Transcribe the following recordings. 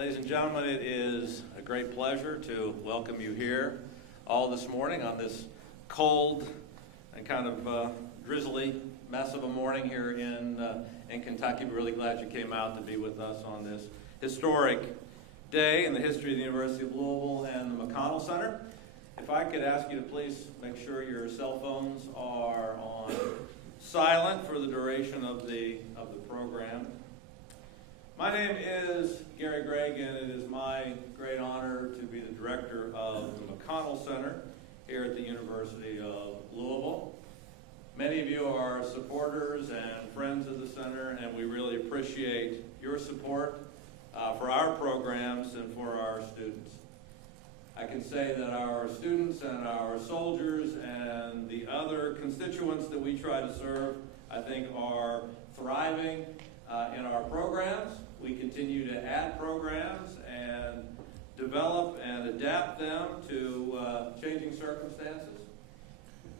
Ladies and gentlemen, it is a great pleasure to welcome you here all this morning on this cold and kind of drizzly mess of a morning here in Kentucky. We're really glad you came out to be with us on this historic day in the history of the University of Louisville and the McConnell Center. If I could ask you to please make sure your cell phones are on silent for the duration of the program. My name is Gary Gregg, and it is my great honor to be the director of the McConnell Center here at the University of Louisville. Many of you are supporters and friends of the center, and we really appreciate your support for our programs and for our students. I can say that our students and our soldiers and the other constituents that we try to serve, I think, are thriving in our programs. We continue to add programs and develop and adapt them to changing circumstances.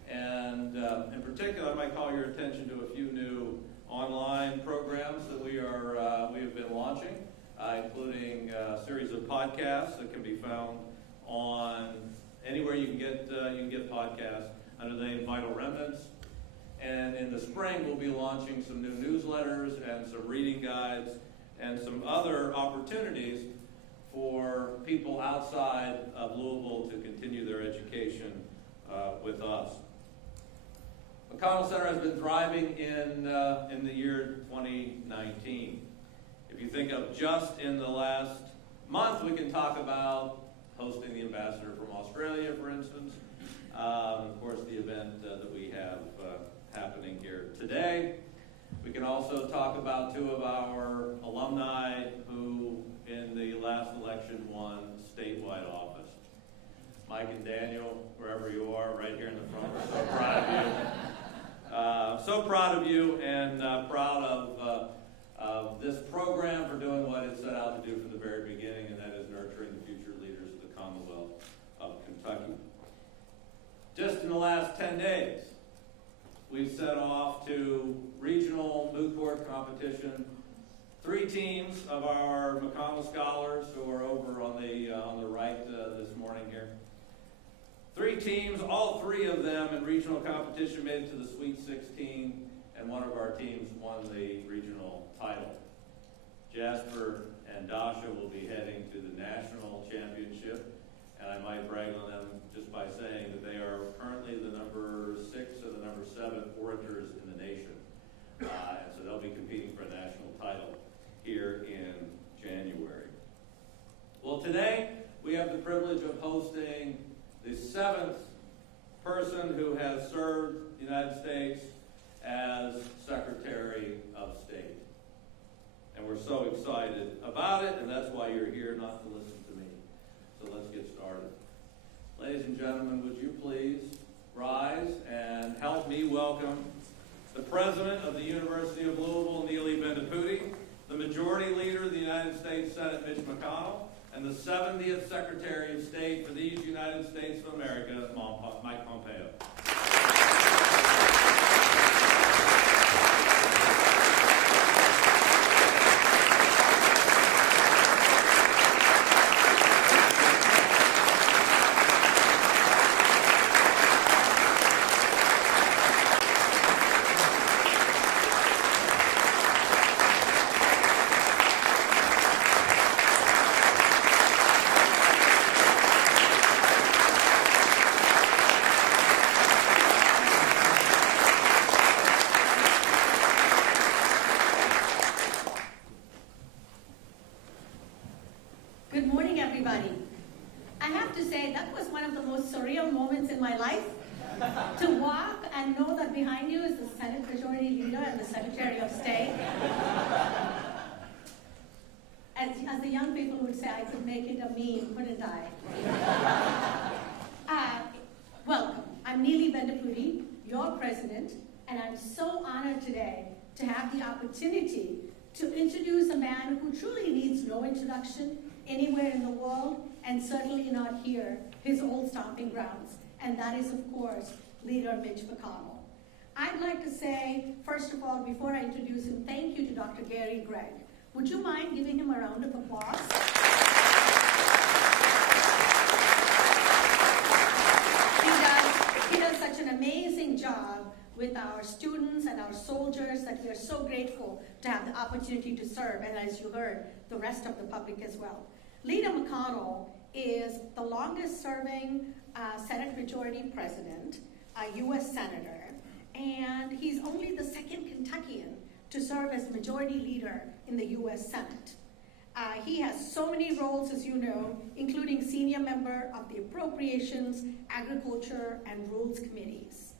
And in particular, I might call your attention to a few new online programs that we have been launching, including a series of podcasts that can be found on anywhere you can get podcasts under the name Vital Remnants. And in the spring, we'll be launching some new newsletters and some reading guides and some other opportunities for people outside of Louisville to continue their education with us. McConnell Center has been thriving in the year 2019. If you think of just in the last month, we can talk about hosting the ambassador from Australia, for instance. Of course, the event that we have happening here today. We can also talk about two of our alumni who, in the last election, won statewide office. Mike and Daniel, wherever you are, right here in the front, we're so proud of you. So proud of you, and proud of this program for doing what it set out to do from the very beginning, and that is nurturing the future leaders of the Commonwealth of Kentucky. Just in the last 10 days, we've set off to regional moot court competition. 3 teams of our McConnell scholars who are over on the right this morning here. 3 teams, all 3 of them in regional competition made it to the Sweet 16, and one of our teams won the regional title. Jasper and Dasha will be heading to the national championship, and I might brag on them just by saying that they are currently the number 6 or the number 7 orators in the nation. And so they'll be competing for a national title here in January. Well, today we have the privilege of hosting the 7th person who has served the United States as Secretary of State. And we're so excited about it, and that's why you're here, not to listen to me. So let's get started. Ladies and gentlemen, would you please rise and help me welcome the President of the University of Louisville, Neely Bendapudi, the Majority Leader of the United States Senate, Mitch MCConnell, and the 70th Secretary of State for these United States of America, Mike Pompeo. As the young people would say, I could make it a meme, couldn't I? Welcome. I'm Neely Bendapudi, your president, and I'm so honored today to have the opportunity to introduce a man who truly needs no introduction anywhere in the world, and certainly not here, his old stomping grounds, and that is, of course, Leader Mitch Mcconnell. I'd like to say, first of all, before I introduce him, thank you to Dr. Gary Gregg Would you mind giving him a round of applause? He does such an amazing job with our students and our soldiers that we are so grateful to have the opportunity to serve, and as you heard, the rest of the public as well. Leader McConnell is the longest serving Senate Majority President, a U.S. Senator, and he's only the second Kentuckian to serve as Majority Leader in the U.S. Senate. He has so many roles, as you know, including senior member of the Appropriations, Agriculture, and Rules Committees.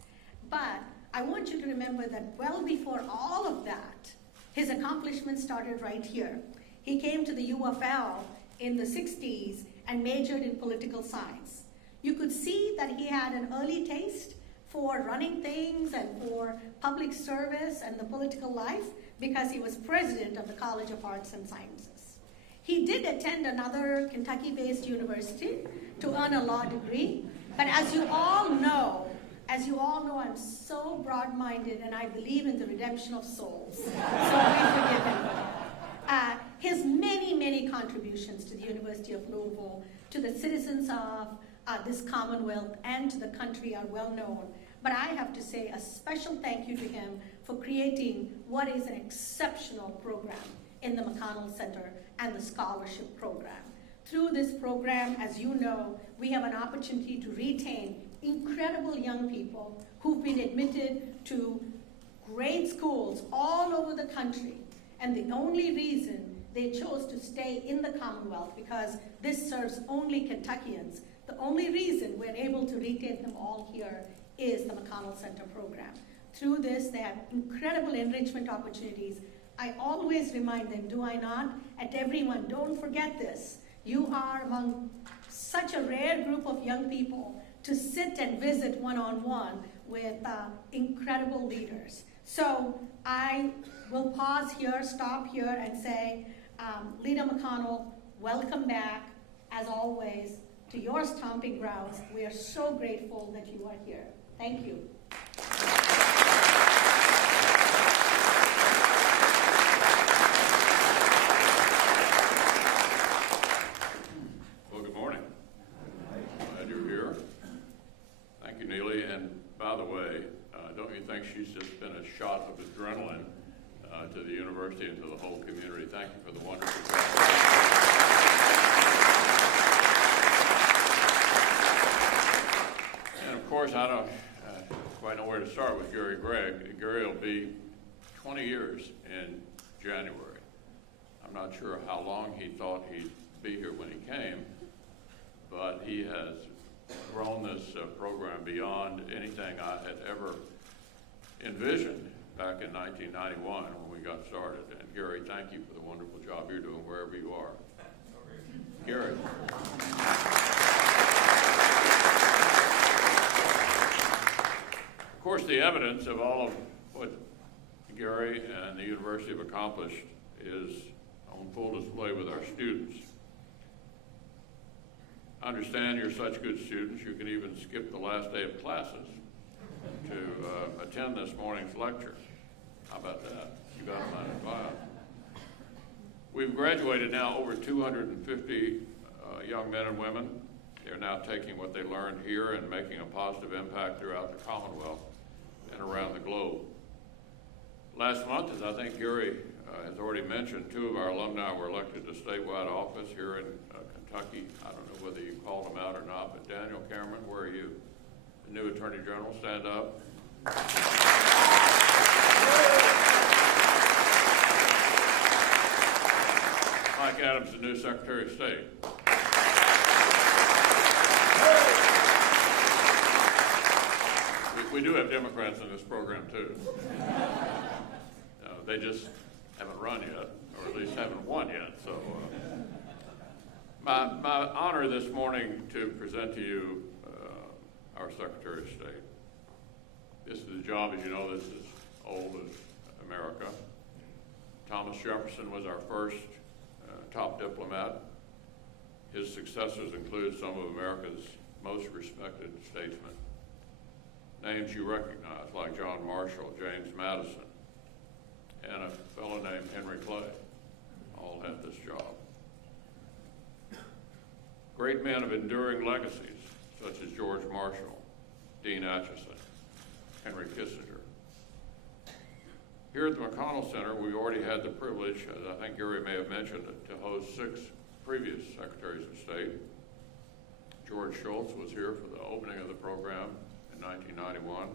But I want you to remember that well before all of that, his accomplishments started right here. He came to the UFL in the 60s and majored in political science. You could see that he had an early taste for running things and for public service and the political life because he was president of the College of Arts and Sciences. He did attend another Kentucky-based university to earn a law degree, but as you all know, I'm so broad-minded and I believe in the redemption of souls. So we forgive him. His many, many contributions to the University of Louisville, to the citizens of this Commonwealth, and to the country are well known. But I have to say a special thank you to him for creating what is an exceptional program in the McConnell Center and the scholarship program. Through this program, as you know, we have an opportunity to retain incredible young people who've been admitted to great schools all over the country. And the only reason they chose to stay in the Commonwealth, because this serves only Kentuckians, the only reason we're able to retain them all here is the McConnell Center program. Through this, they have incredible enrichment opportunities. I always remind them, do I not? And everyone, don't forget this. You are among such a rare group of young people to sit and visit one-on-one with incredible leaders. So I will pause here, stop here, and say, Leader McConnell, welcome back, as always, to your stomping grounds. We are so grateful that you are here. Thank you. Well, good morning. Glad you're here. Thank you, Neely. And by the way, don't you think she's just been a shot of adrenaline to the university and to the whole community? Thank you for the wonderful job. And of course, I don't quite know where to start with Gary Gregg. Gary will be 20 years in January. I'm not sure how long he thought he'd be here when he came, but he has grown this program beyond anything I had ever envisioned back in 1991 when we got started. And Gary, thank you for the wonderful job you're doing wherever you are. Gary. Of course, the evidence of all of what Gary and the university have accomplished is on full display with our students. I understand you're such good students, you can even skip the last day of classes to attend this morning's lecture. How about that? You got them on file. We've graduated now over 250 young men and women. They're now taking what they learned here and making a positive impact throughout the Commonwealth and around the globe. Last month, as I think Gary has already mentioned, 2 of our alumni were elected to statewide office here in Kentucky. I don't know whether you called them out or not, but Daniel Cameron, where are you? The new Attorney General, stand up. Mike Adams, the new Secretary of State. We do have Democrats in this program, too. They just haven't run yet, or at least haven't won yet. So, my honor this morning to present to you our Secretary of State. This is a job, as you know, this is old as America. Thomas Jefferson was our first top diplomat. His successors include some of America's most respected statesmen. Names you recognize, like John Marshall, James Madison, and a fellow named Henry Clay. great men of enduring legacies, such as George Marshall, Dean Acheson, Henry Kissinger. Here at the McConnell Center, we already had the privilege, as I think Gary may have mentioned, to host 6 previous Secretaries of State. George Shultz was here for the opening of the program in 1991.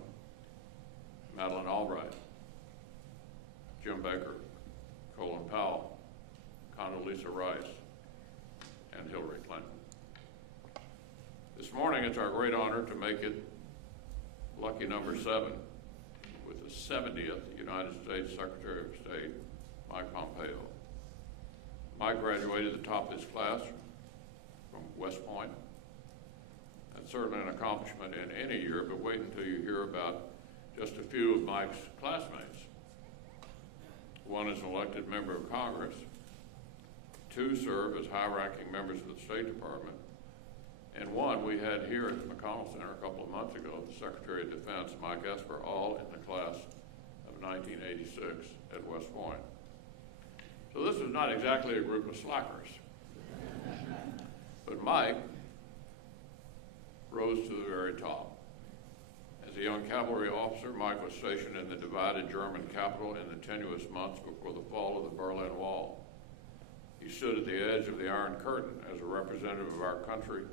Madeleine Albright, Jim Baker, Colin Powell, Condoleezza Rice, and Hillary Clinton. This morning, it's our great honor to make it lucky number 7 with the 70th United States Secretary of State, Mike Pompeo. Mike graduated at the top of his class from West Point. That's certainly an accomplishment in any year, but wait until you hear about just a few of Mike's classmates. One is an elected member of Congress. 2 serve as high-ranking members of the State Department. And 1 we had here at the McConnell Center a couple of months ago, the Secretary of Defense, Mike Esper, all in the class of 1986 at West Point. So this is not exactly a group of slackers. But Mike rose to the very top. As a young cavalry officer, Mike was stationed in the divided German capital in the tenuous months before the fall of the Berlin Wall. He stood at the edge of the Iron Curtain as a representative of our country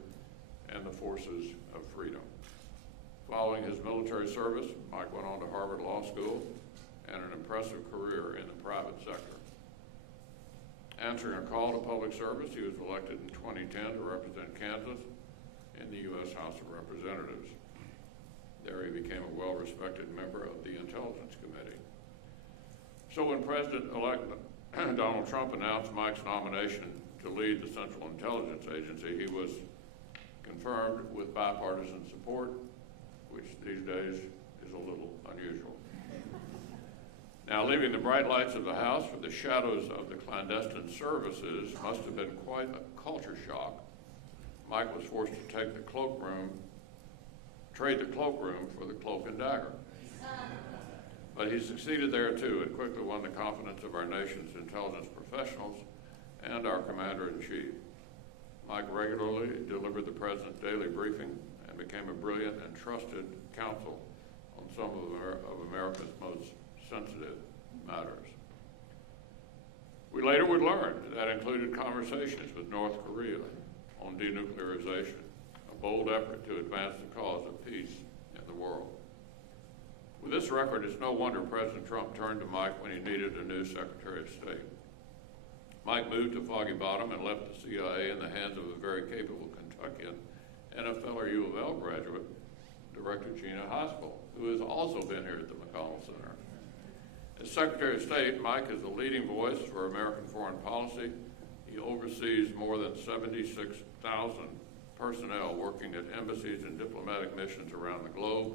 and the forces of freedom. Following his military service, Mike went on to Harvard Law School and an impressive career in the private sector. Answering a call to public service, he was elected in 2010 to represent Kansas in the U.S. House of Representatives. There he became a well-respected member of the Intelligence Committee. So when President-elect Donald Trump announced Mike's nomination to lead the Central Intelligence Agency, he was confirmed with bipartisan support, which these days is a little unusual. Now, leaving the bright lights of the House for the shadows of the clandestine services must have been quite a culture shock. Mike was forced to trade the cloakroom for the cloak and dagger. But he succeeded there too and quickly won the confidence of our nation's intelligence professionals and our commander-in-chief. Mike regularly delivered the president's daily briefing and became a brilliant and trusted counsel on some of America's most sensitive matters. We later would learn that included conversations with North Korea on denuclearization, a bold effort to advance the cause of peace in the world. With this record, it's no wonder President Trump turned to Mike when he needed a new Secretary of State. Mike moved to Foggy Bottom and left the CIA in the hands of a very capable Kentuckian and a fellow U of L graduate, Director Gina Haspel, who has also been here at the McConnell Center. As Secretary of State, Mike is the leading voice for American foreign policy. He oversees more than 76,000 personnel working at embassies and diplomatic missions around the globe.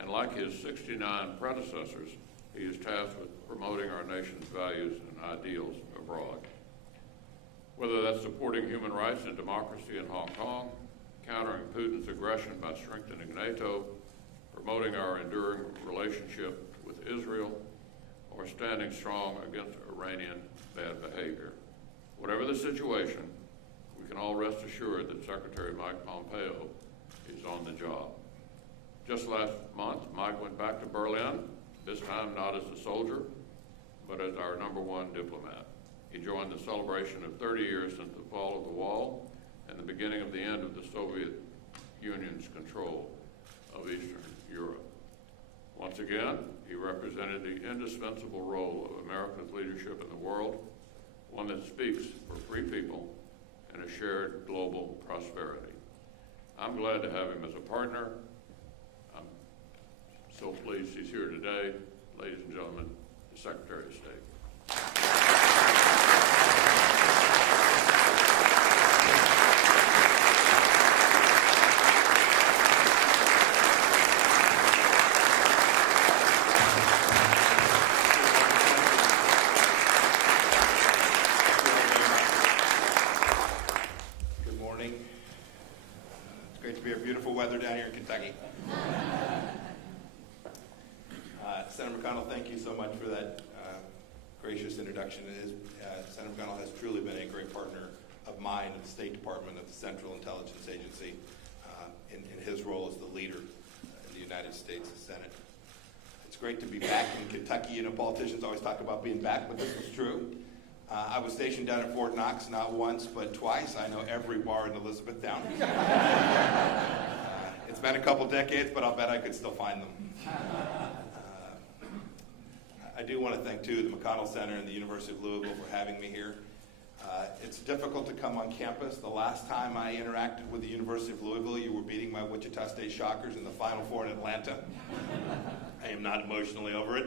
And like his 69 predecessors, he is tasked with promoting our nation's values and ideals abroad. Whether that's supporting human rights and democracy in Hong Kong, countering Putin's aggression by strengthening NATO, promoting our enduring relationship with Israel, or standing strong against Iranian bad behavior. Whatever the situation, we can all rest assured that Secretary Mike Pompeo is on the job. Just last month, Mike went back to Berlin, this time not as a soldier, but as our #1 diplomat. He joined the celebration of 30 years since the fall of the wall and the beginning of the end of the Soviet Union's control of Eastern Europe. Once again, he represented the indispensable role of America's leadership in the world, one that speaks for free people and a shared global prosperity. I'm glad to have him as a partner. I'm so pleased he's here today. Ladies and gentlemen, the Secretary of State. Weather down here in Kentucky. Senator McConnell, thank you so much for that gracious introduction. Senator McConnell has truly been a great partner of mine of the State Department, of the Central Intelligence Agency, in his role as the leader in the United States Senate. It's great to be back in Kentucky. You know, politicians always talk about being back, but this is true. I was stationed down at Fort Knox not once, but twice. I know every bar in Elizabethtown. It's been a couple decades, but I'll bet I could still find them. I do want to thank, too, the McConnell Center and the University of Louisville for having me here. It's difficult to come on campus. The last time I interacted with the University of Louisville, you were beating my Wichita State Shockers in the Final Four in Atlanta. I am not emotionally over it.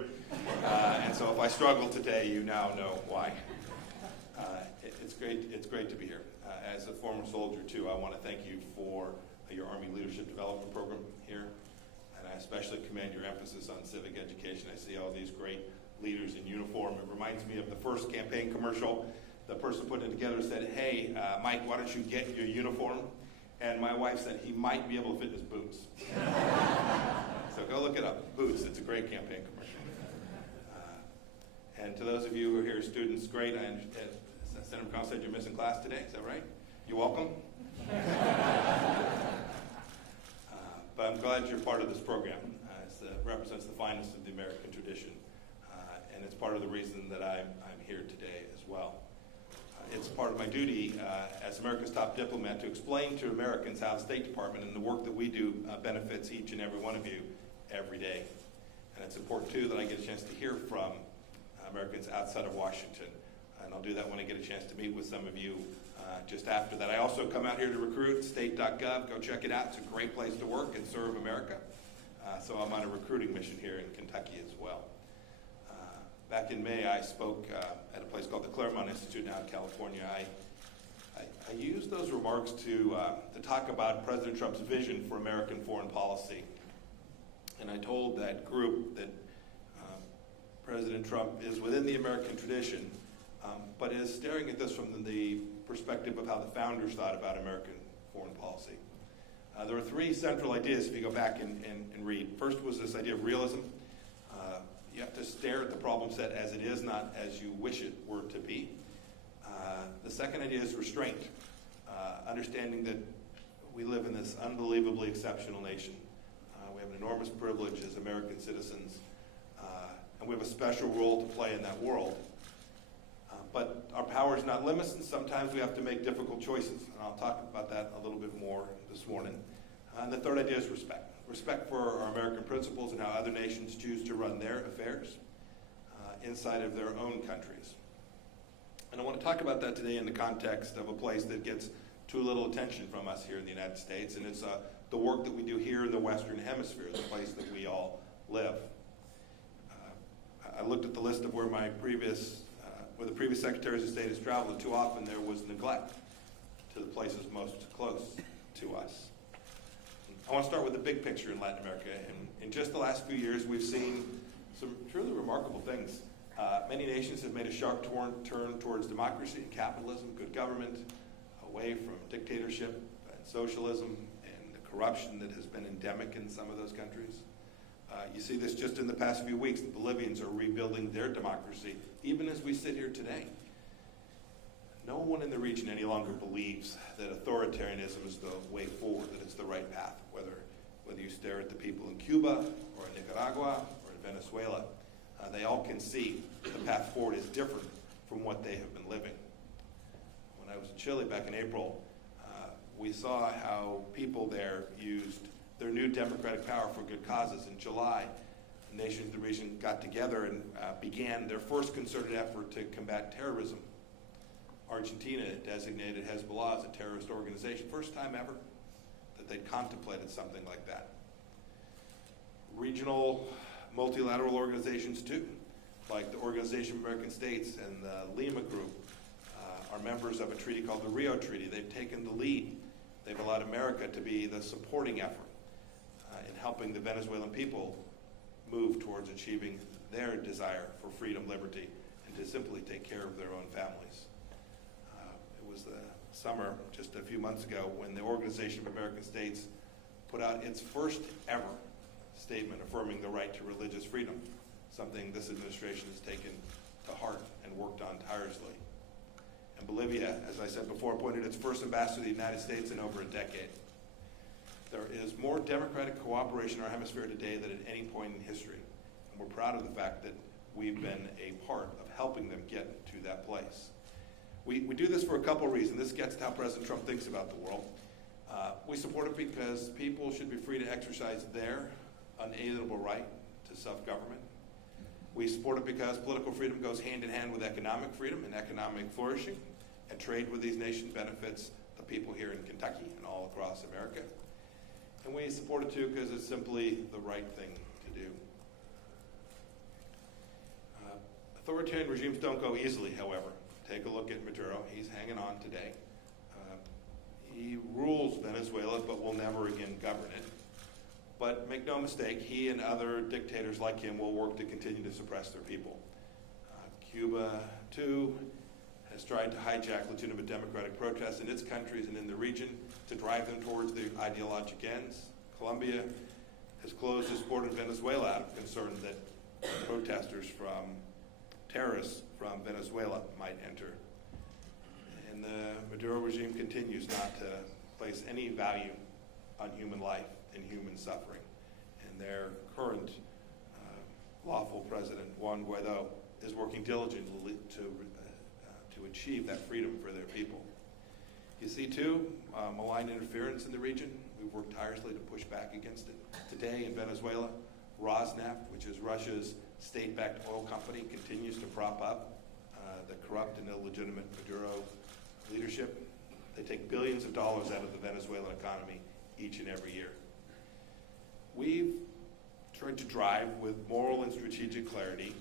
And so if I struggle today, you now know why. It's great to be here. As a former soldier, too, I want to thank you for your Army Leadership Development Program here. And I especially commend your emphasis on civic education. I see all these great leaders in uniform. It reminds me of the first campaign commercial. The person putting it together said, "Hey, Mike, why don't you get your uniform?" And my wife said, "He might be able to fit his boots." So go look it up. Boots. It's a great campaign commercial. And to those of you who are here, students, great. I understand Senator McConnell said you're missing class today. Is that right? You're welcome. But I'm glad you're part of this program. It represents the finest of the American tradition. And it's part of the reason that I'm here today as well. It's part of my duty as America's top diplomat to explain to Americans how the State Department and the work that we do benefits each and every one of you every day. And it's important, too, that I get a chance to hear from Americans outside of Washington. And I'll do that when I get a chance to meet with some of you just after that. I also come out here to recruit, state.gov. Go check it out. It's a great place to work and serve America. So I'm on a recruiting mission here in Kentucky as well. Back in May, I spoke at a place called the Claremont Institute now in California. I used those remarks to talk about President Trump's vision for American foreign policy. And I told that group that President Trump is within the American tradition, but is staring at this from the perspective of how the founders thought about American foreign policy. There are three central ideas if you go back and read. First was this idea of realism. You have to stare at the problem set as it is, not as you wish it were to be. The second idea is restraint, understanding that we live in this unbelievably exceptional nation. We have an enormous privilege as American citizens, and we have a special role to play in that world. But our power is not limitless, and sometimes we have to make difficult choices. And I'll talk about that a little bit more this morning. And the third idea is respect. Respect for our American principles and how other nations choose to run their affairs inside of their own countries. And I want to talk about that today in the context of a place that gets too little attention from us here in the United States, and it's the work that we do here in the Western Hemisphere, the place that we all live. I looked at the list of where where the previous secretaries of state has traveled, and too often there was neglect to the places most close to us. I want to start with the big picture in Latin America. And in just the last few years, we've seen some truly remarkable things. Many nations have made a sharp turn towards democracy and capitalism, good government, away from dictatorship and socialism and the corruption that has been endemic in some of those countries. You see this just in the past few weeks. The Bolivians are rebuilding their democracy, even as we sit here today. No one in the region any longer believes that authoritarianism is the way forward, that it's the right path, whether you stare at the people in Cuba or in Nicaragua or in Venezuela. They all can see that the path forward is different from what they have been living. When I was in Chile back in April, we saw how people there used their new democratic power for good causes. In July, the nations of the region got together and began their first concerted effort to combat terrorism. Argentina designated Hezbollah as a terrorist organization. First time ever that they'd contemplated something like that. Regional multilateral organizations too, like the Organization of American States and the Lima Group, are members of a treaty called the Rio Treaty. They've taken the lead. They've allowed America to be the supporting effort in helping the Venezuelan people move towards achieving their desire for freedom, liberty, and to simply take care of their own families. It was the summer, just a few months ago, when the Organization of American States put out its first ever statement affirming the right to religious freedom, something this administration has taken to heart and worked on tirelessly. And Bolivia, as I said before, appointed its first ambassador to the United States in over a decade. There is more democratic cooperation in our hemisphere today than at any point in history. And we're proud of the fact that we've been a part of helping them get to that place. We do this for a couple of reasons. This gets to how President Trump thinks about the world. We support it because people should be free to exercise their unalienable right to self-government. We support it because political freedom goes hand in hand with economic freedom and economic flourishing, and trade with these nations benefits the people here in Kentucky and all across America. And we support it too because it's simply the right thing to do. Authoritarian regimes don't go easily, however. Take a look at Maduro. He's hanging on today. He rules Venezuela, but will never again govern it. But make no mistake, he and other dictators like him will work to continue to suppress their people. Cuba, too, has tried to hijack legitimate democratic protests in its countries and in the region to drive them towards their ideologic ends. Colombia has closed its border to Venezuela out of concern that protesters from terrorists from Venezuela might enter. And the Maduro regime continues not to place any value on human life and human suffering. And their current lawful president, Juan Guaido, is working diligently to achieve that freedom for their people. You see, too, malign interference in the region. We've worked tirelessly to push back against it. Today in Venezuela, Rosneft, which is Russia's state-backed oil company, continues to prop up the corrupt and illegitimate Maduro leadership. They take billions of dollars out of the Venezuelan economy each and every year. We've tried to drive with moral and strategic clarity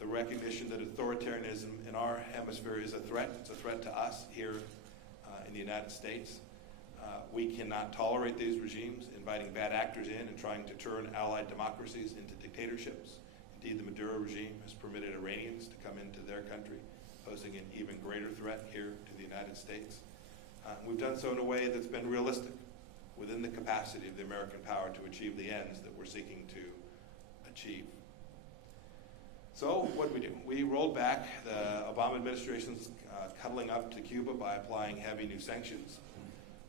the recognition that authoritarianism in our hemisphere is a threat. It's a threat to us here in the United States. We cannot tolerate these regimes inviting bad actors in and trying to turn allied democracies into dictatorships. Indeed, the Maduro regime has permitted Iranians to come into their country, posing an even greater threat here to the United States. We've done so in a way that's been realistic, within the capacity of the American power to achieve the ends that we're seeking to achieve. So what did we do? We rolled back the Obama administration's cuddling up to Cuba by applying heavy new sanctions.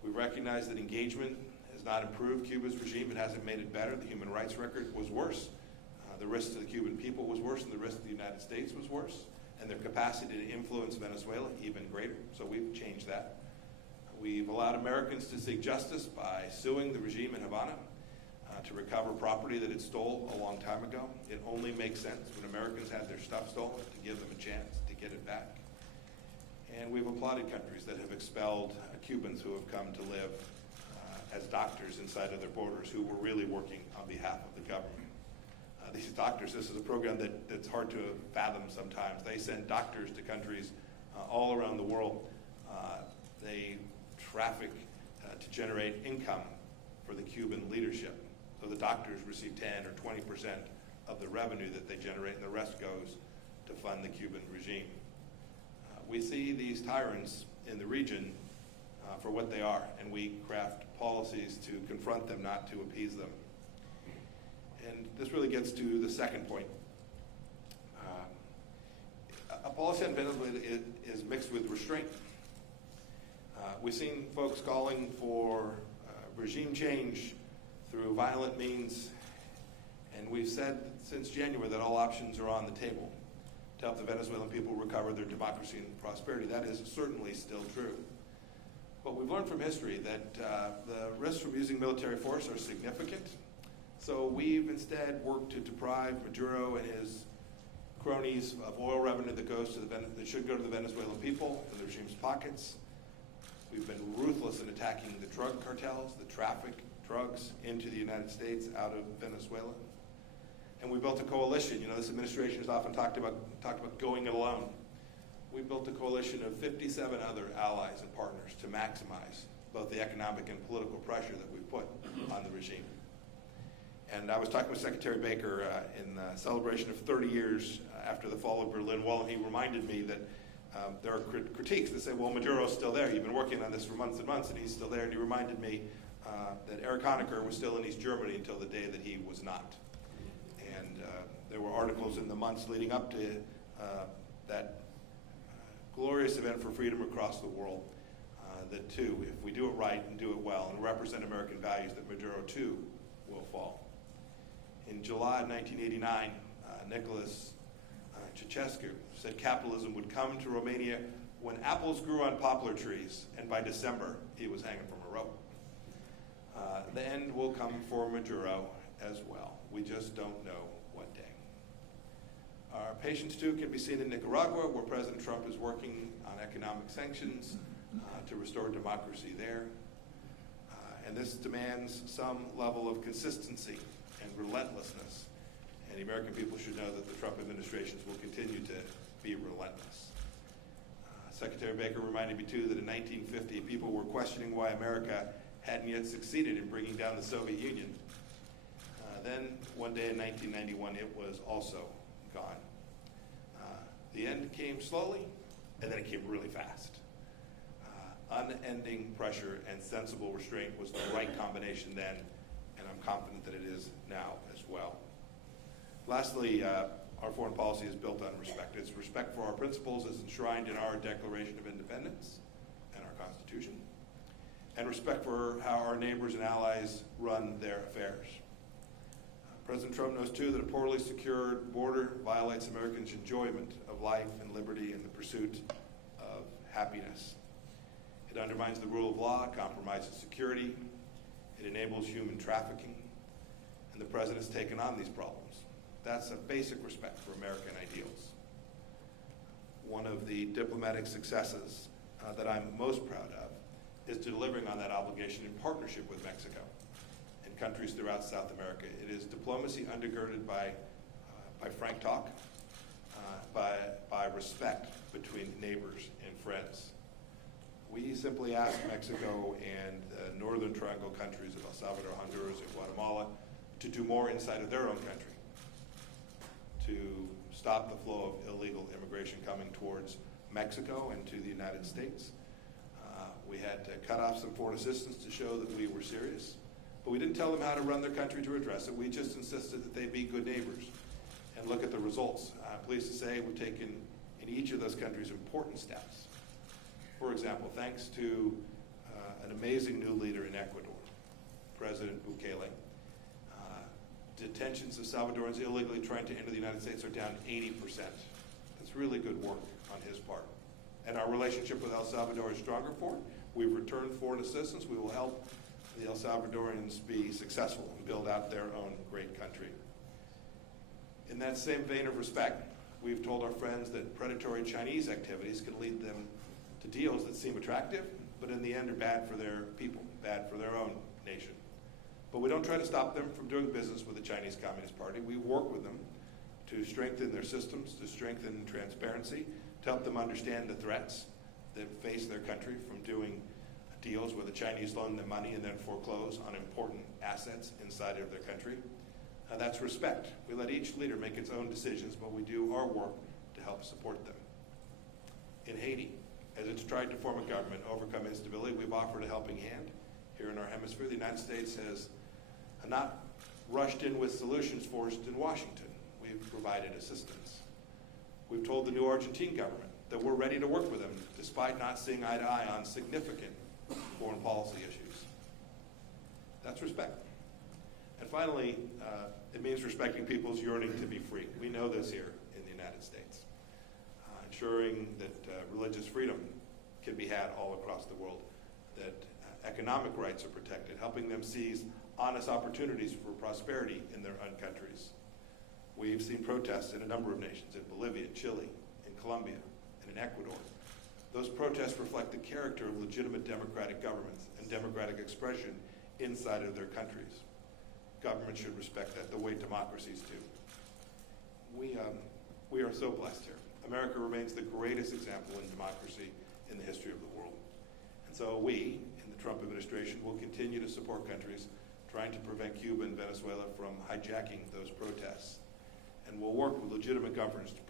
We recognize that engagement has not improved Cuba's regime. It hasn't made it better. The human rights record was worse. The risk to the Cuban people was worse, and the risk to the United States was worse, and their capacity to influence Venezuela even greater. So we've changed that. We've allowed Americans to seek justice by suing the regime in Havana to recover property that it stole a long time ago. It only makes sense when Americans have their stuff stolen to give them a chance to get it back. And we've applauded countries that have expelled Cubans who have come to live as doctors inside of their borders who were really working on behalf of the government. These doctors, this is a program that's hard to fathom sometimes. They send doctors to countries all around the world. They traffic to generate income for the Cuban leadership. So the doctors receive 10 or 20% of the revenue that they generate, and the rest goes to fund the Cuban regime. We see these tyrants in the region for what they are, and we craft policies to confront them, not to appease them. And this really gets to the second point. A policy on Venezuela is mixed with restraint. We've seen folks calling for regime change through violent means, and we've said since January that all options are on the table to help the Venezuelan people recover their democracy and prosperity. That is certainly still true. But we've learned from history that the risks from using military force are significant. So we've instead worked to deprive Maduro and his cronies of oil revenue that should go to the Venezuelan people, to the regime's pockets. We've been ruthless in attacking the drug cartels that traffic drugs into the United States out of Venezuela. And we built a coalition. You know, this administration has often talked about going it alone. We built a coalition of 57 other allies and partners to maximize both the economic and political pressure that we've put on the regime. And I was talking with Secretary Baker in the celebration of 30 years after the fall of Berlin Wall, and he reminded me that there are critiques that say, well, Maduro's still there. You've been working on this for months and months, and he's still there. And he reminded me that Erich Honecker was still in East Germany until the day that he was not. And there were articles in the months leading up to that glorious event for freedom across the world. That too, if we do it right and do it well and represent American values, that Maduro too will fall. In July of 1989, Nicholas Ceausescu said capitalism would come to Romania when apples grew on poplar trees, and by December, he was hanging from a rope. The end will come for Maduro as well. We just don't know what day. Our patience, too, can be seen in Nicaragua, where President Trump is working on economic sanctions to restore democracy there. And this demands some level of consistency and relentlessness. And the American people should know that the Trump administrations will continue to be relentless. Secretary Baker reminded me, too, that in 1950, people were questioning why America hadn't yet succeeded in bringing down the Soviet Union. Then, one day in 1991, it was also gone. The end came slowly, and then it came really fast. Unending pressure and sensible restraint was the right combination then, and I'm confident that it is now as well. Lastly, our foreign policy is built on respect. It's respect for our principles as enshrined in our Declaration of Independence and our Constitution, and respect for how our neighbors and allies run their affairs. President Trump knows, too, that a poorly secured border violates Americans' enjoyment of life and liberty and the pursuit of happiness. It undermines the rule of law, compromises security, it enables human trafficking, and the president has taken on these problems. That's a basic respect for American ideals. One of the diplomatic successes that I'm most proud of is delivering on that obligation in partnership with Mexico and countries throughout South America. It is diplomacy undergirded by frank talk, by respect between neighbors and friends. We simply ask Mexico and the Northern Triangle countries of El Salvador, Honduras, and Guatemala to do more inside of their own country to stop the flow of illegal immigration coming towards Mexico and to the United States. We had to cut off some foreign assistance to show that we were serious, but we didn't tell them how to run their country to address it. We just insisted that they be good neighbors and look at the results. I'm pleased to say we've taken in each of those countries important steps. For example, thanks to an amazing new leader in Ecuador, President Bukele, detentions of Salvadorans illegally trying to enter the United States are down 80%. That's really good work on his part. And our relationship with El Salvador is stronger for it. We've returned foreign assistance. We will help the El Salvadorians be successful and build out their own great country. In that same vein of respect, we've told our friends that predatory Chinese activities can lead them to deals that seem attractive, but in the end are bad for their people, bad for their own nation. But we don't try to stop them from doing business with the Chinese Communist Party. We work with them to strengthen their systems, to strengthen transparency, to help them understand the threats that face their country from doing deals where the Chinese loan them money and then foreclose on important assets inside of their country. That's respect. We let each leader make its own decisions, but we do our work to help support them. In Haiti, as it's tried to form a government, overcome instability, we've offered a helping hand. Here in our hemisphere, the United States has not rushed in with solutions forced in Washington. We've provided assistance. We've told the new Argentine government that we're ready to work with them, despite not seeing eye to eye on significant foreign policy issues. That's respect. And finally, it means respecting people's yearning to be free. We know this here in the United States. Ensuring that religious freedom can be had all across the world, that economic rights are protected, helping them seize honest opportunities for prosperity in their own countries. We've seen protests in a number of nations, in Bolivia, Chile, in Colombia, and in Ecuador. Those protests reflect the character of legitimate democratic governments and democratic expression inside of their countries. Governments should respect that, the way democracies do. We are so blessed here. America remains the greatest example in democracy in the history of the world. And so we, in the Trump administration, will continue to support countries trying to prevent Cuba and Venezuela from hijacking those protests. And we'll work with legitimate governments to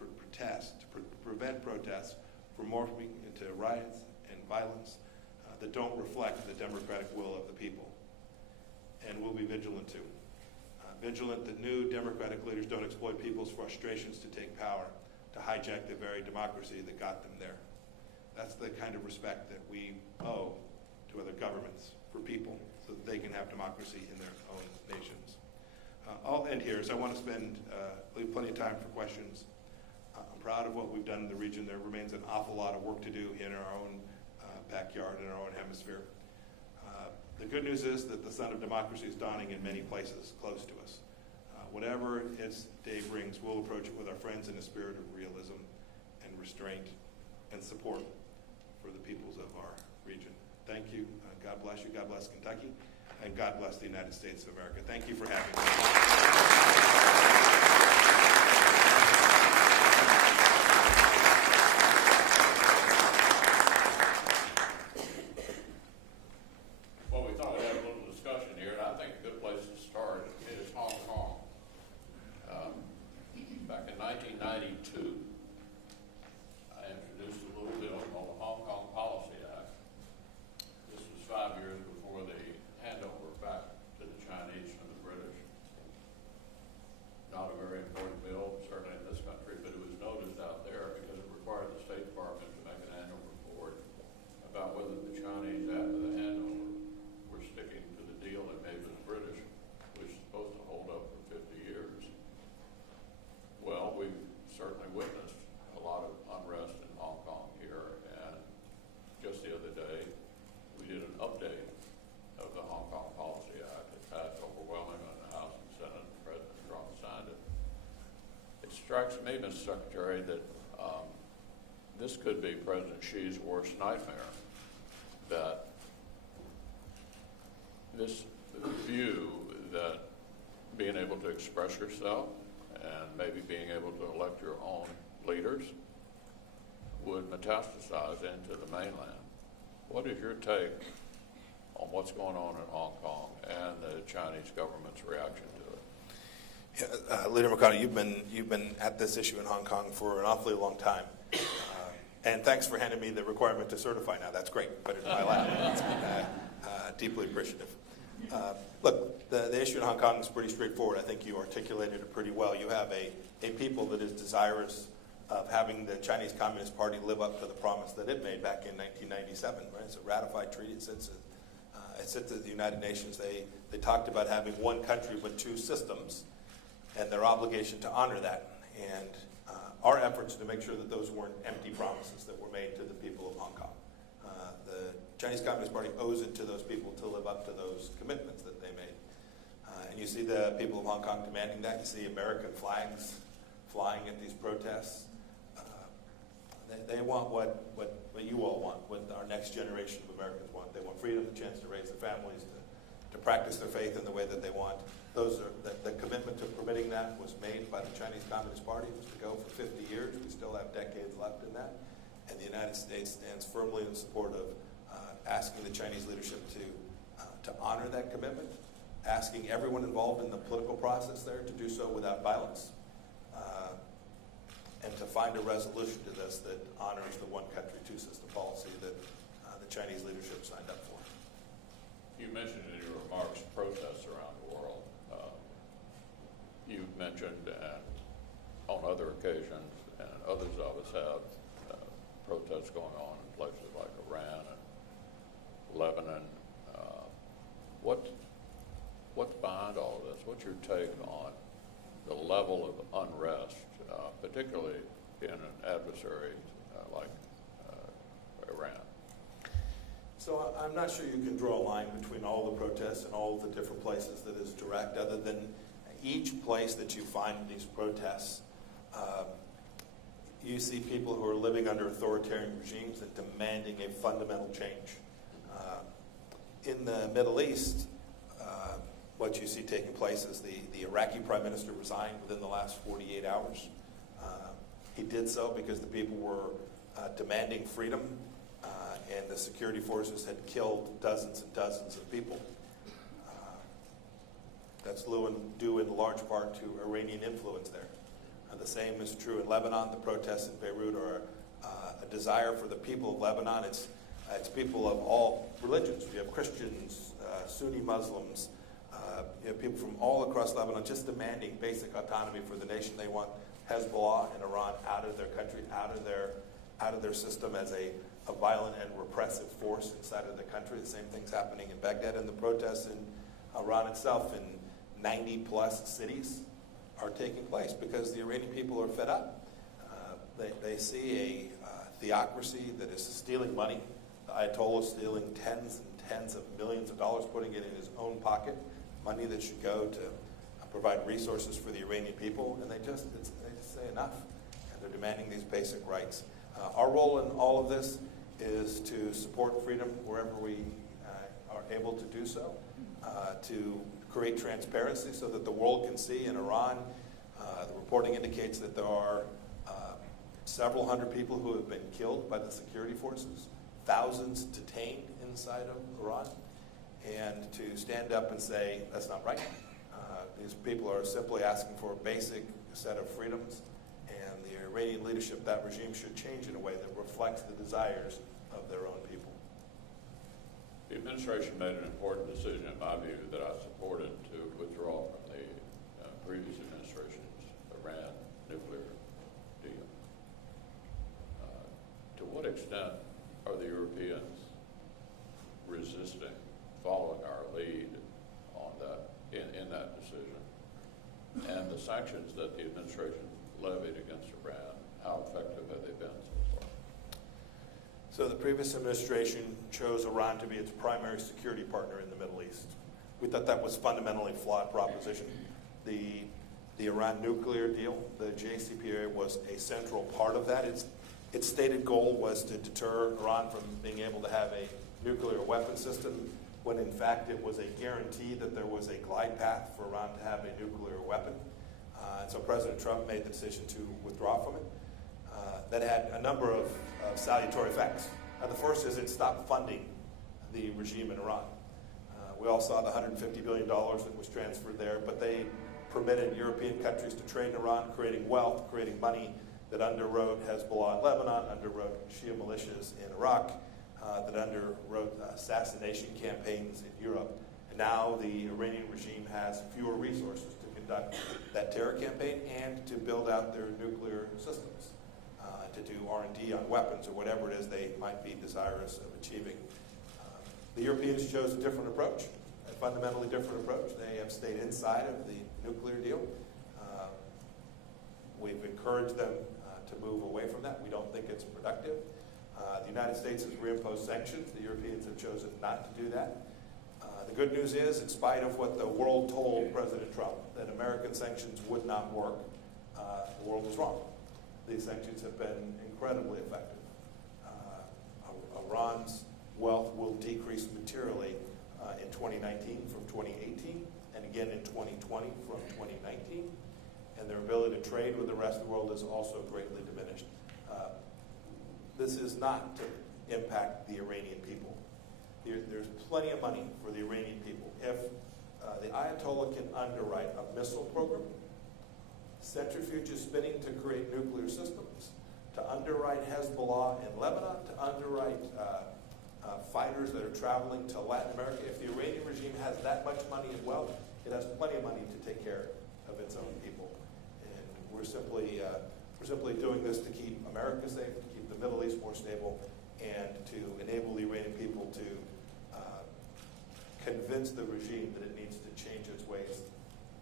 prevent protests from morphing into riots and violence that don't reflect the democratic will of the people. And we'll be vigilant too. Vigilant that new democratic leaders don't exploit people's frustrations to take power, to hijack the very democracy that got them there. That's the kind of respect that we owe to other governments for people so that they can have democracy in their own nations. I'll end here, so I want to leave plenty of time for questions. I'm proud of what we've done in the region. There remains an awful lot of work to do in our own backyard, in our own hemisphere. The good news is that the sun of democracy is dawning in many places close to us. Whatever its day brings, we'll approach it with our friends in a spirit of realism and restraint and support for the peoples of our region. Thank you. God bless you. God bless Kentucky. And God bless the United States of America. Thank you for having me. Well, we thought we'd have a little discussion here, and I think a good place to start is Hong Kong. Back in 1992, I introduced a little bill called the Hong Kong Policy Act. This was 5 years before the handover back to the Chinese from the British. Not a very important bill, certainly in this country, but it was noticed out there because it required the State Department to make an annual report about whether the Chinese, after the handover, were sticking to the deal they made with the British, which is supposed to hold up for 50 years. Well, we've certainly witnessed a lot of unrest in Hong Kong here, and just the other day, we did an update of the Hong Kong Policy Act. It passed overwhelmingly in the House and Senate, and President Trump signed it. It strikes me, Mr. Secretary, that this could be President Xi's worst nightmare, that this view that being able to express yourself and maybe being able to elect your own leaders would metastasize into the mainland. What is your take on what's going on in Hong Kong and the Chinese government's reaction to it? Yeah, Leader McConnell, you've been at this issue in Hong Kong for an awfully long time. And thanks for handing me the requirement to certify now. That's great. Put it in my lap. Deeply appreciative. Look, the issue in Hong Kong is pretty straightforward. I think you articulated it pretty well. You have a people that is desirous of having the Chinese Communist Party live up to the promise that it made back in 1997. Right? It's a ratified treaty. It sits at the United Nations. They talked about having one country with two systems and their obligation to honor that. And our efforts to make sure that those weren't empty promises that were made to the people of Hong Kong. The Chinese Communist Party owes it to those people to live up to those commitments that they made. And you see the people of Hong Kong demanding that. You see American flags flying at these protests. They want what you all want, what our next generation of Americans want. They want freedom, the chance to raise their families, to practice their faith in the way that they want. The commitment to permitting that was made by the Chinese Communist Party. It was to go for 50 years. We still have decades left in that. And the United States stands firmly in support of asking the Chinese leadership to honor that commitment, asking everyone involved in the political process there to do so without violence, and to find a resolution to this that honors the one country, two system policy that the Chinese leadership signed up for. You mentioned in your remarks protests around the world. You've mentioned, and on other occasions, and others of us have, protests going on in places like Iran and Lebanon. What's behind all of this? What's your take on the level of unrest, particularly in an adversary like Iran? So I'm not sure you can draw a line between all the protests and all of the different places that is direct, other than each place that you find these protests, you see people who are living under authoritarian regimes and demanding a fundamental change. In the Middle East, what you see taking place is the Iraqi prime minister resigned within the last 48 hours. He did so because the people were demanding freedom, and the security forces had killed dozens and dozens of people. That's due in large part to Iranian influence there. The same is true in Lebanon. The protests in Beirut are a desire for the people of Lebanon. It's people of all religions. We have Christians, Sunni Muslims, people from all across Lebanon just demanding basic autonomy for the nation. They want Hezbollah and Iran out of their country, out out of their system as a violent and repressive force inside of the country. The same thing's happening in Baghdad, and the protests in Iran itself in 90-plus cities are taking place because the Iranian people are fed up. They see a theocracy that is stealing money. The Ayatollah stealing tens and tens of millions of dollars, putting it in his own pocket, money that should go to provide resources for the Iranian people, and they just say enough, and they're demanding these basic rights. Our role in all of this is to support freedom wherever we are able to do so, to create transparency so that the world can see. In Iran, the reporting indicates that there are several hundred people who have been killed by the security forces, thousands detained inside of Iran, and to stand up and say, that's not right. These people are simply asking for a basic set of freedoms, and the Iranian leadership, that regime, should change in a way that reflects the desires of their own people. The administration made an important decision, in my view, that I supported, to withdraw from the previous administration's Iran nuclear deal. To what extent are the Europeans resisting following our lead on that, in that decision? And the sanctions that the administration levied against Iran, how effective have they been so far? So the previous administration chose Iran to be its primary security partner in the Middle East. We thought that was fundamentally a flawed proposition. The Iran nuclear deal, the JCPOA, was a central part of that. Its stated goal was to deter Iran from being able to have a nuclear weapon system, when in fact it was a guarantee that there was a glide path for Iran to have a nuclear weapon. And so President Trump made the decision to withdraw from it. That had a number of salutary effects. The first is it stopped funding the regime in Iran. We all saw the $150 billion that was transferred there, but they permitted European countries to trade in Iran, creating wealth, creating money that underwrote Hezbollah in Lebanon, underwrote Shia militias in Iraq, that underwrote assassination campaigns in Europe. And now the Iranian regime has fewer resources to conduct that terror campaign and to build out their nuclear systems, to do R&D on weapons or whatever it is they might be desirous of achieving. The Europeans chose a different approach, a fundamentally different approach. They have stayed inside of the nuclear deal. We've encouraged them to move away from that. We don't think it's productive. The United States has reimposed sanctions. The Europeans have chosen not to do that. The good news is, in spite of what the world told President Trump, that American sanctions would not work, the world was wrong. These sanctions have been incredibly effective. Iran's wealth will decrease materially in 2019 from 2018, and again in 2020 from 2019. And their ability to trade with the rest of the world is also greatly diminished. This is not to impact the Iranian people. There's plenty of money for the Iranian people. If the Ayatollah can underwrite a missile program, centrifuges spinning to create nuclear systems, to underwrite Hezbollah in Lebanon, to underwrite fighters that are traveling to Latin America, if the Iranian regime has that much money and wealth, it has plenty of money to take care of its own people. And we're simply doing this to keep America safe, to keep the Middle East more stable, and to enable the Iranian people to convince the regime that it needs to change its ways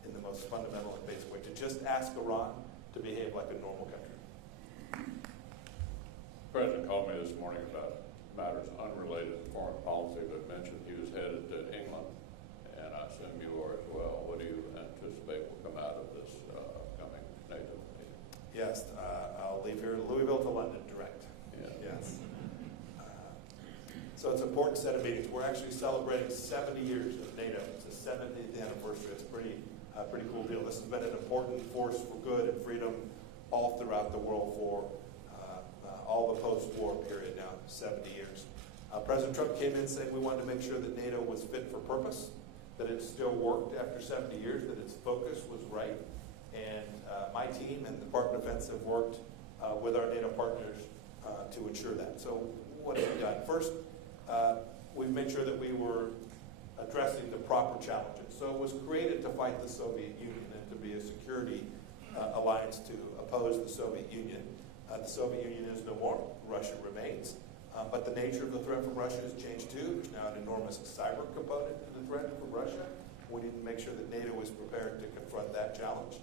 in the most fundamental and basic way, to just ask Iran to behave like a normal country. The President called me this morning about matters unrelated to foreign policy, but mentioned he was headed to England, and I assume you are as well. What do you anticipate will come out of this upcoming NATO meeting? Yes, I'll leave here Louisville to London direct. Yeah. Yes. So it's an important set of meetings. We're actually celebrating 70 years of NATO. It's the 70th anniversary. It's a pretty cool deal. This has been an important force for good and freedom all throughout the world for all the post-war period now, 70 years. President Trump came in saying we wanted to make sure that NATO was fit for purpose, that it still worked after 70 years, that its focus was right. And my team and the Department of Defense have worked with our NATO partners to ensure that. So what have we done? First, we've made sure that we were addressing the proper challenges. So it was created to fight the Soviet Union and to be a security alliance to oppose the Soviet Union. The Soviet Union is no more. Russia remains. But the nature of the threat from Russia has changed too. There's now an enormous cyber component to the threat from Russia. We need to make sure that NATO is prepared to confront that challenge.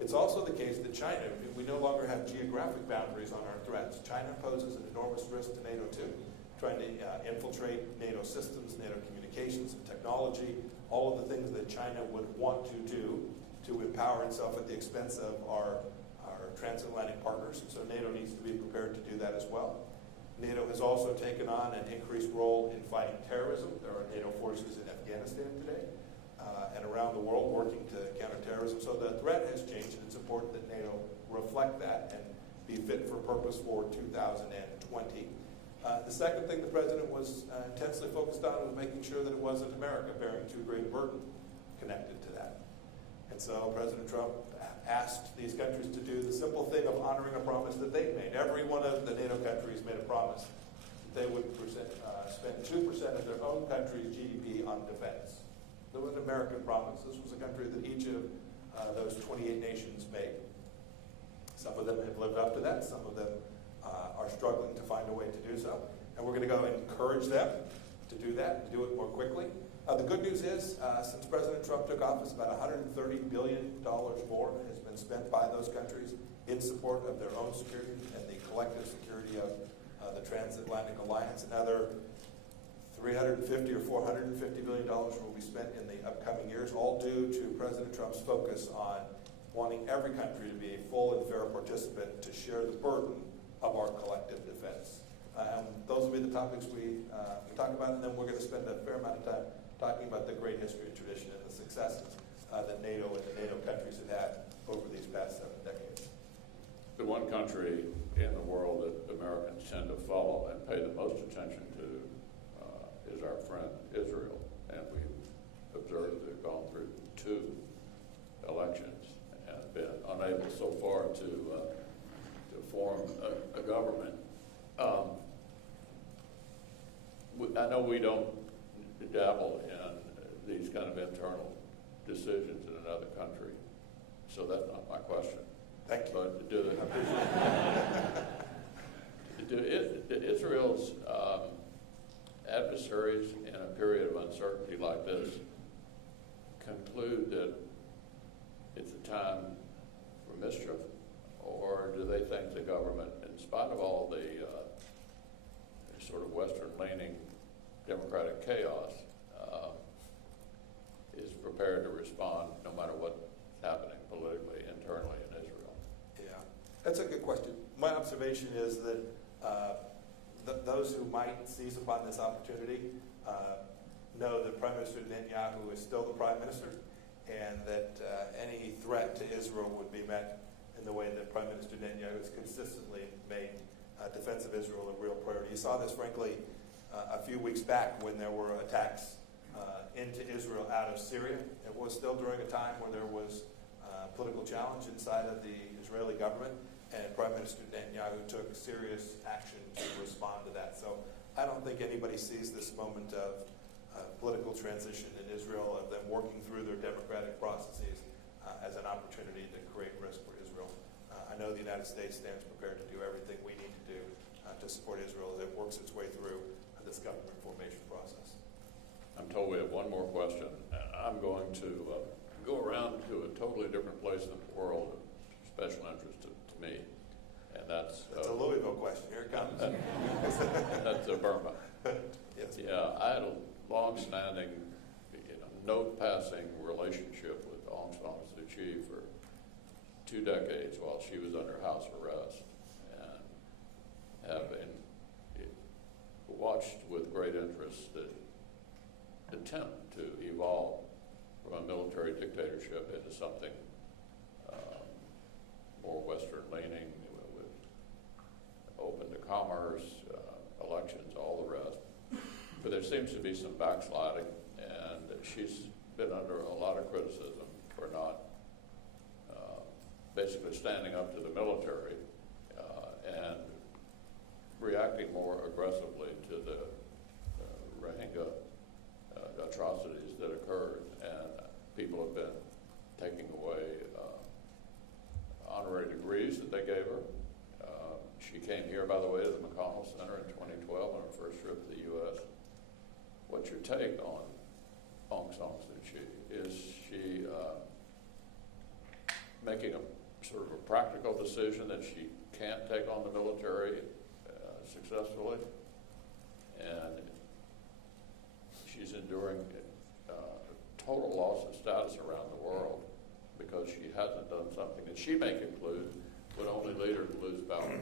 It's also the case that China, we no longer have geographic boundaries on our threats. China poses an enormous risk to NATO too, trying to infiltrate NATO systems, NATO communications, and technology, all of the things that China would want to do to empower itself at the expense of our transatlantic partners. And so NATO needs to be prepared to do that as well. NATO has also taken on an increased role in fighting terrorism. There are NATO forces in Afghanistan today and around the world working to counter terrorism. So the threat has changed, and it's important that NATO reflect that and be fit for purpose for 2020. The second thing the President was intensely focused on was making sure that it wasn't America bearing too great a burden connected to that. And so President Trump asked these countries to do the simple thing of honoring a promise that they've made. Every one of the NATO countries made a promise that they would spend 2% of their own country's GDP on defense. That was an American promise. This was a country that each of those 28 nations made. Some of them have lived up to that. Some of them are struggling to find a way to do so. And we're going to go and encourage them to do that, to do it more quickly. The good news is, since President Trump took office, about $130 billion more has been spent by those countries in support of their own security and the collective security of the transatlantic alliance. Another $350 or $450 billion will be spent in the upcoming years, all due to President Trump's focus on wanting every country to be a full and fair participant to share the burden of our collective defense. And those will be the topics we talk about, and then we're going to spend a fair amount of time talking about the great history and tradition and the successes that NATO and the NATO countries have had over these past 7 decades. The one country in the world that Americans tend to follow and pay the most attention to is our friend Israel. And we've observed they've gone through 2 elections and been unable so far to form a government. I know we don't dabble in these kind of internal decisions in another country, so that's not my question. Thank you. But do Israel's adversaries in a period of uncertainty like this conclude that it's a time for mischief, or do they think the government, in spite of all the sort of Western-leaning democratic chaos, is prepared to respond no matter what's happening politically, internally in Israel? Yeah, that's a good question. My observation is that those who might seize upon this opportunity know that Prime Minister Netanyahu is still the Prime Minister, and that any threat to Israel would be met in the way that Prime Minister Netanyahu has consistently made defense of Israel a real priority. You saw this, frankly, a few weeks back when there were attacks into Israel out of Syria. It was still during a time where there was political challenge inside of the Israeli government, and Prime Minister Netanyahu took serious action to respond to that. So I don't think anybody sees this moment of political transition in Israel, of them working through their democratic processes, as an opportunity to create risk for Israel. I know the United States stands prepared to do everything we need to do to support Israel as it works its way through this government formation process. I'm told we have one more question. I'm going to go around to a totally different place in the world of special interest to me, and that's a Louisville question. Here it comes. That's Burma. Yes. Yeah, I had a long-standing, note-passing relationship with Aung San Suu Kyi for 2 decades while she was under house arrest, and have watched with great interest the attempt to evolve from a military dictatorship into something more Western-leaning, with open to commerce, elections, all the rest. But there seems to be some backsliding, and she's been under a lot of criticism for not basically standing up to the military and reacting more aggressively to the Rohingya atrocities that occurred, and people have been taking away honorary degrees that they gave her, 2012 on her first trip to the U.S. What's your take on Aung San Suu Kyi? Is she making a sort of a practical decision that she can't take on the military successfully, and she's enduring total loss of status around the world because she hasn't done something that she may conclude would only lead her to lose power?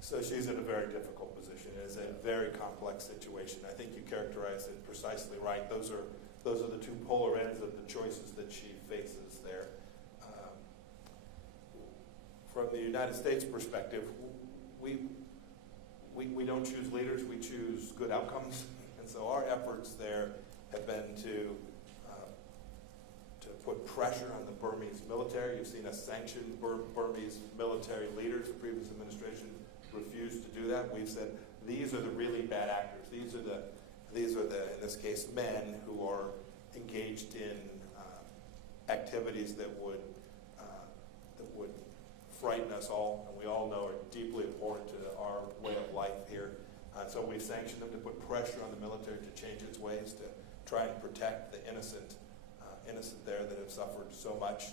So she's in a very difficult position. It is a very complex situation. I think you characterized it precisely right. Those are the two polar ends of the choices that she faces there. From the United States perspective, we don't choose leaders, we choose good outcomes. And so our efforts there have been to put pressure on the Burmese military. You've seen us sanction Burmese military leaders. The previous administration refused to do that. We've said these are the really bad actors. These are the in this case men who are engaged in activities that would frighten us all, and we all know are deeply important to our way of life here. So we've sanctioned them to put pressure on the military to change its ways, to try and protect the innocent there that have suffered so much.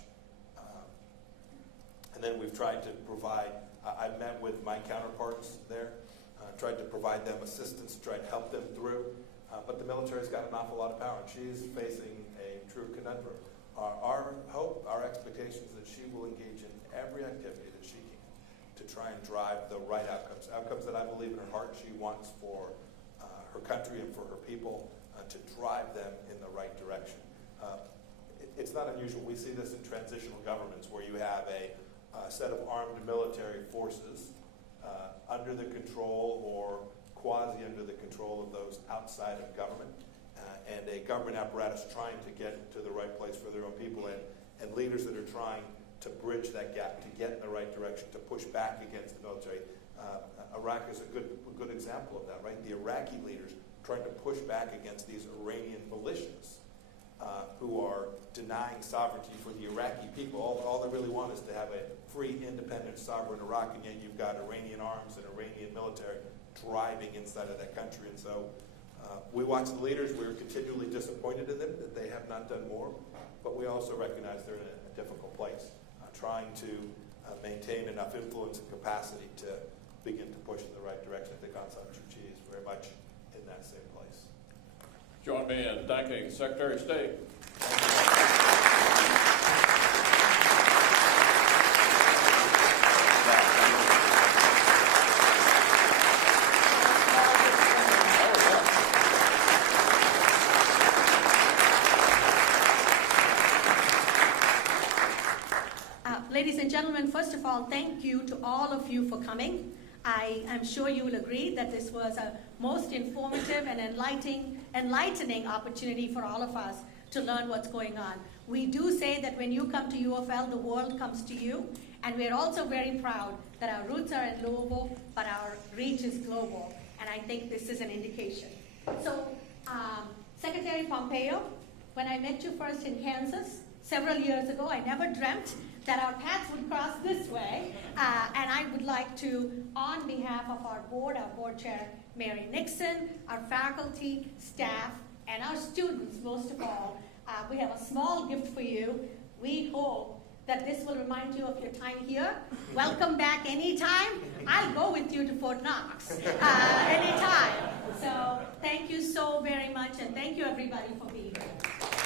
And then we've tried to provide, I've met with my counterparts there, tried to provide them assistance, tried to help them through, but the military's got an awful lot of power, and she's facing a true conundrum. Our hope, our expectation is that she will engage in every activity that she can to try and drive the right outcomes that I believe in her heart she wants for her country and for her people, to drive them in the right direction. It's not unusual. We see this in transitional governments where you have a set of armed military forces under the control or quasi under the control of those outside of government, and a government apparatus trying to get to the right place for their own people, and leaders that are trying to bridge that gap, to get in the right direction, to push back against the military. Iraq is a good example of that, right? The Iraqi leaders trying to push back against these Iranian militias who are denying sovereignty for the Iraqi people. All they really want is to have a free, independent, sovereign Iraq, and yet you've got Iranian arms and Iranian military driving inside of that country. And so we watch the leaders. We're continually disappointed in them that they have not done more, but we also recognize they're in a difficult place, trying to maintain enough influence and capacity to begin to push in the right direction. I think Aung San Suu Kyi is very much in that same place. Join me in thanking Secretary of State. Ladies and gentlemen, first of all, thank you to all of you for coming. I am sure you will agree that this was a most informative and enlightening opportunity for all of us to learn what's going on. We do say that when you come to UofL, the world comes to you, and we're also very proud that our roots are in Louisville, but our reach is global, and I think this is an indication. So, Secretary Pompeo, when I met you first in Kansas several years ago, I never dreamt that our paths would cross this way, and I would like to, on behalf of our board chair, Mary Nixon, our faculty, staff, and our students, most of all, we have a small gift for you. We hope that this will remind you of your time here. Welcome back anytime. I'll go with you to Fort Knox anytime. So thank you so very much, and thank you everybody for being here.